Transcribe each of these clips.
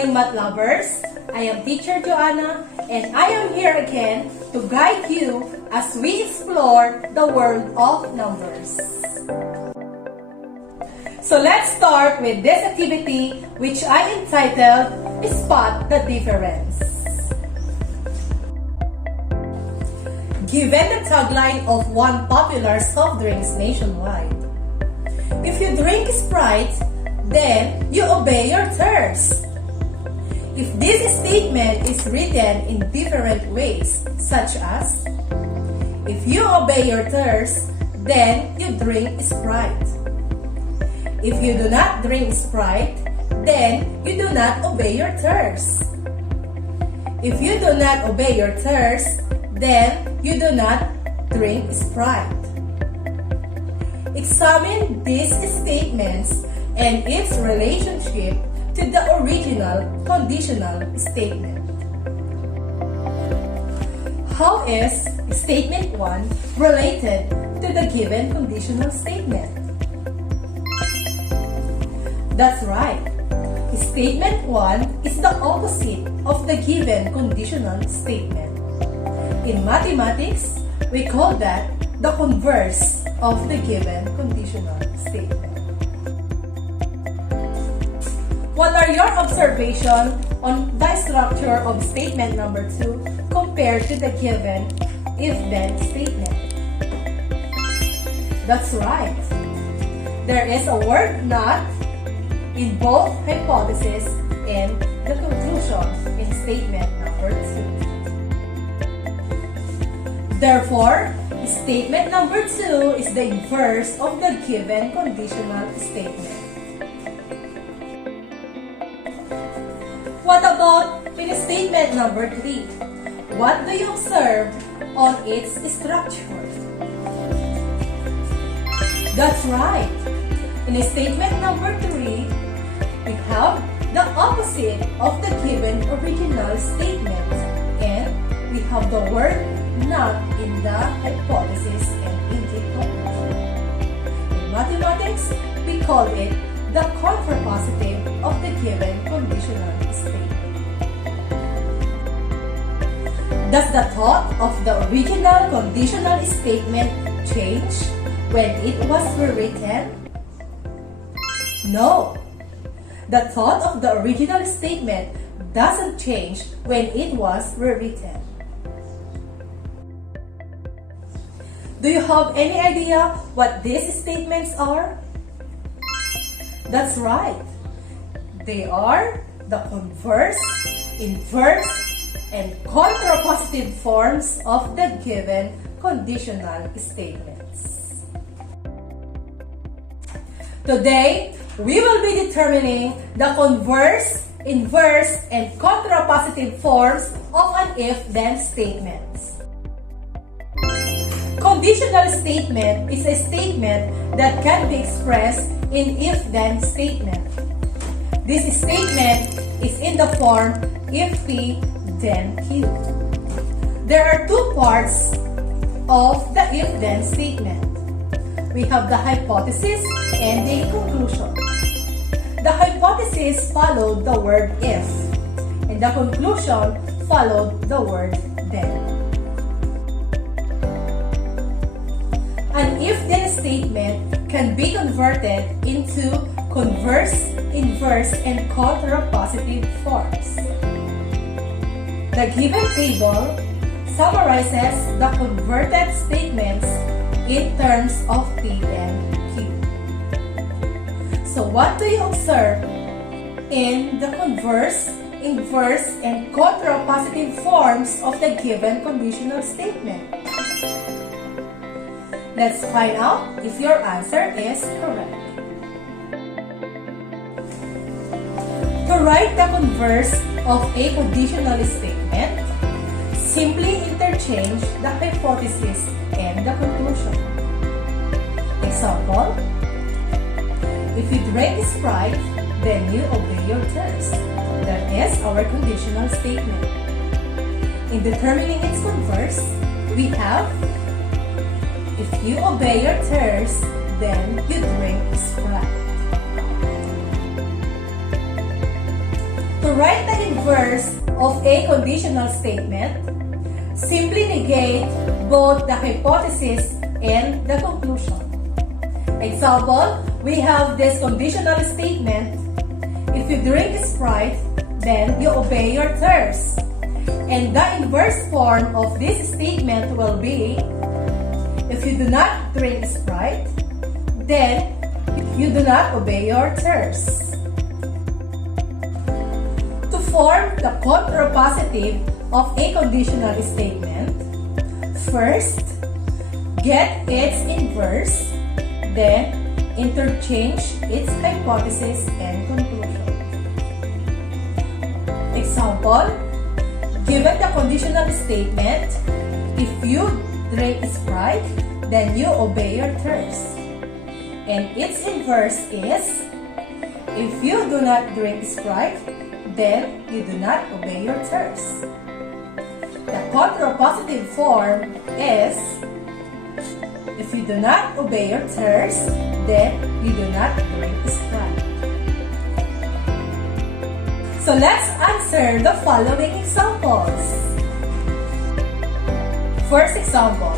morning, math lovers. I am Teacher Joanna, and I am here again to guide you as we explore the world of numbers. So let's start with this activity, which I entitled Spot the Difference. Given the tagline of one popular soft drinks nationwide, if you drink Sprite, then you obey your thirst. If this statement is written in different ways, such as, if you obey your thirst, then you drink Sprite. If you do not drink Sprite, then you do not obey your thirst. If you do not obey your thirst, then you do not drink Sprite. Examine these statements and its relationship to the original conditional statement. How is statement 1 related to the given conditional statement? That's right. Statement 1 is the opposite of the given conditional statement. In mathematics, we call that the converse of the given conditional statement. What are your observations on the structure of statement number 2 compared to the given if-then statement? That's right. There is a word not in both hypothesis and the conclusion in statement number 2. Therefore, statement number 2 is the inverse of the given conditional statement. What about in statement number 3? What do you observe on its structure? That's right. In statement number 3, we have the opposite of the given original statement, and we have the word not in the hypothesis and in the conclusion. In mathematics, we call it the contrapositive of the given conditional statement. Does the thought of the original conditional statement change when it was rewritten? No. The thought of the original statement doesn't change when it was rewritten. Do you have any idea what these statements are? That's right. They are the converse, inverse, and contrapositive forms of the given conditional statements. Today, we will be determining the converse, inverse, and contrapositive forms of an if-then statement. Conditional statement is a statement that can be expressed in if-then statement. This statement is in the form if P, then Q. There are two parts of the if-then statement. We have the hypothesis and the conclusion. The hypothesis followed the word if, and the conclusion followed the word then. An if-then statement can be converted into converse, inverse, and contrapositive forms. The given table summarizes the converted statements in terms of P and Q. So what do you observe in the converse, inverse, and contrapositive forms of the given conditional statement? Let's find out if your answer is correct. To write the converse of a conditional statement, simply interchange the hypothesis and the conclusion. Example, if you drink Sprite, then you obey your thirst. That is our conditional statement. In determining its converse, we have, if you obey your thirst, then you drink Sprite. To write the inverse of a conditional statement, simply negate both the hypothesis and the conclusion. Example, we have this conditional statement: if you drink Sprite, then you obey your thirst. And the inverse form of this statement will be: if you do not drink Sprite, then you do not obey your thirst. To form the contrapositive of a conditional statement, first, get its inverse, then interchange its hypothesis and conclusion. Example, given the conditional statement, if you drink Sprite, then you obey your thirst. And its inverse is, if you do not drink Sprite, then you do not obey your thirst. The contrapositive form is, if you do not obey your thirst, then you do not drink Sprite. So let's answer the following examples. First example,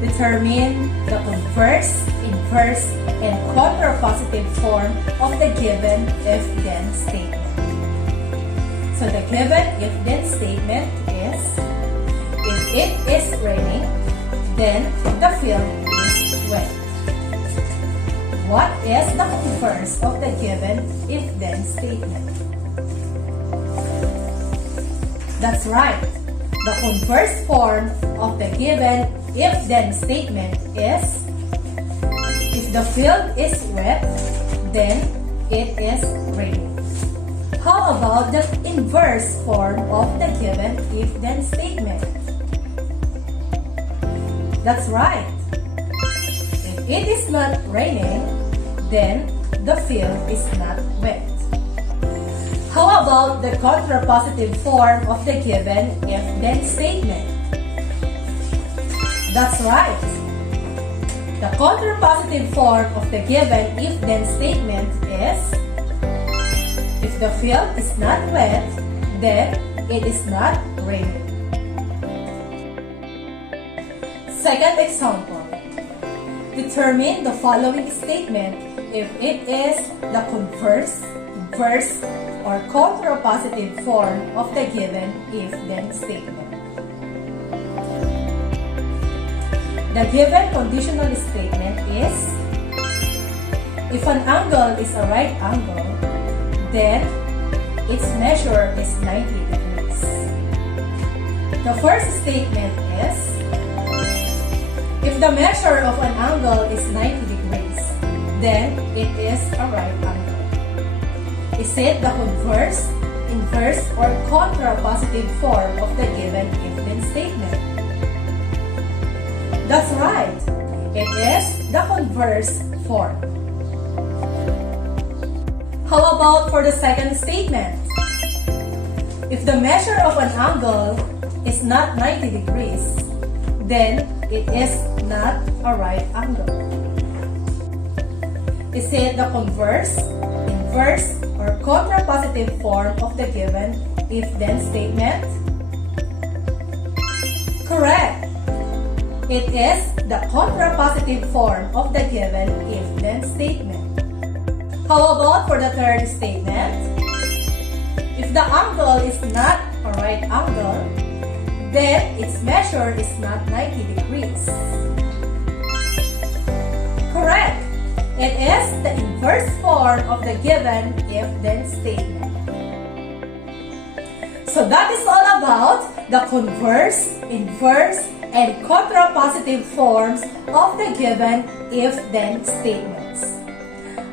determine the converse, inverse, and contrapositive form of the given if-then statement. So the given if-then statement is, if it is raining, then the field is wet. What is the converse of the given if-then statement? That's right. The converse form of the given if-then statement is, if the field is wet, then it is raining. How about the inverse form of the given if-then statement? That's right. If it is not raining, then the field is not wet. How about the contrapositive form of the given if-then statement? That's right. The contrapositive form of the given if-then statement is, if the field is not wet, then it is not raining. Second example, determine the following statement if it is the converse, inverse, or contrapositive form of the given if-then statement. The given conditional statement is, if an angle is a right angle, then its measure is 90 degrees. The first statement is, if the measure of an angle is 90 degrees, then it is a right angle. Is it the converse, inverse, or contrapositive form of the given if-then statement? That's right. It is the converse form. How about for the second statement? If the measure of an angle is not 90 degrees, then it is not a right angle. Is it the converse, inverse, or contrapositive form of the given if-then statement? Correct! It is the contrapositive form of the given if-then statement. How about for the third statement? If the angle is not a right angle, then its measure is not 90 degrees. Correct! It is the inverse form of the given if-then statement. So that is all about the converse, inverse, and contrapositive forms of the given if-then statements.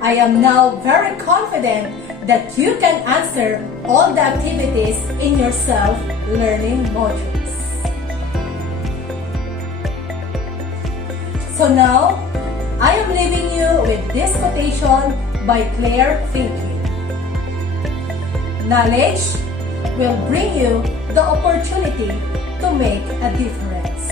I am now very confident that you can answer all the activities in your self-learning modules. So now, I am leaving you with this quotation by clear thinking. Knowledge will bring you the opportunity to make a difference.